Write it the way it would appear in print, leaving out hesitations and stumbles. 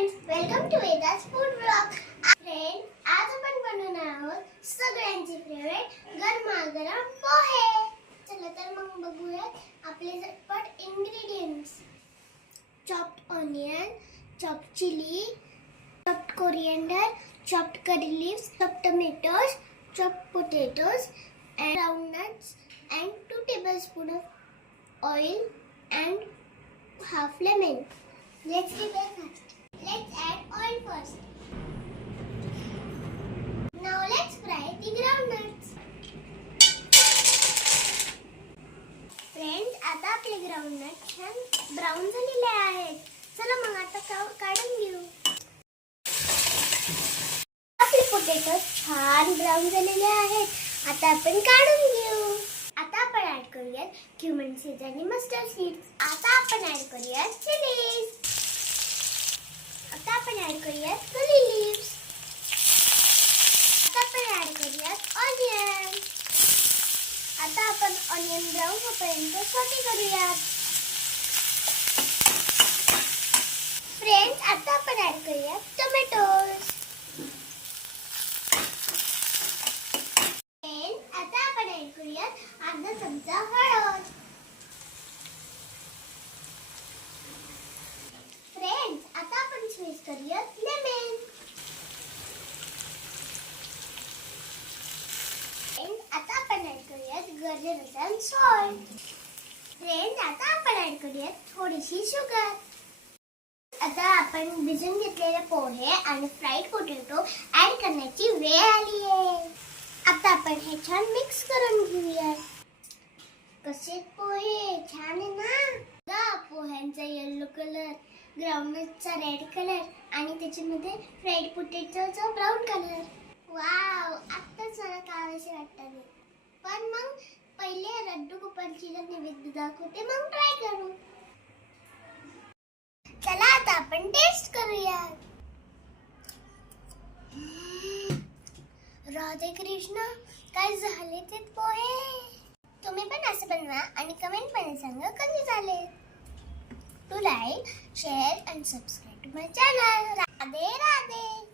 Friends, welcome to Vedas food blog. Friend, आज आपण बनवणार आहोत सगळ्यांचे फेवरेट गरमागरम पोहे. चला तर मग बघूयात आपले झटपट ingredients. Chopped onion, chopped chili, chopped coriander, chopped curry leaves, chopped tomatoes, chopped potatoes, and ground nuts, and 2 tablespoons of oil and half lemon. Let's prepare first. Let's add oil first. Now let's fry the groundnuts. Friends, आता आपले groundnuts छान brown झालेले आहेत. चला मग आता काढून घेऊ. आपले पोटॅटो छान ब्राऊन झालेले आहेत. आता आपण काढून घेऊ. आता आपण ऍड करूयात क्युमिन सीड्स आणि मस्टर्ड सीड्स. आता आपण ऍड करूयात चिलीज. आता आपण ऍड करूयात curry leaves. आता आपण ऍड करूयात ऑनियन. आता आपण ऑनियन ब्राऊन होईपर्यंत सॉटे करूयात. फ्रेंड्स, आता आपण ऍड करूयात टोमॅटोज. आता आपण ऍड करूयात अर्धा चमचा हळद. फ्रेंड्स, आता आपण स्क्वीज करूयात लेमन. आता आपण ऍड करूयात गरजेनुसार सॉल्ट. फ्रेंड्स, आता आपण ऍड करूयात थोडीशी शुगर. आता आपण भिजून घेतलेले पोहे आणि फ्राईड पोटॅटो ऍड करण्याची वेळ आली आहे. आता आपण हे छान मिक्स करून घेऊया. कसे पोहे छान आहे ना. पोह्यांचा येलो कलर, ग्राउंडनटचा रेड कलर आणि त्याच्यामध्ये फ्राईड पोटॅटोचा ब्राऊन कलर. वाव, आत्ताच मला खावेसे वाटतं. पण मग पहिले लड्डू गोपालजीला नैवेद्य दाखवते, मग ट्राय करू. चला आता आपण टेस्ट करूया. राधे कृष्ण, काय झाले ते पोहे. तुम्ही पण असं बनवा आणि कमेंट मध्ये सांगा कसे झाले. To like, share and subscribe to my channel. Radhe Radhe.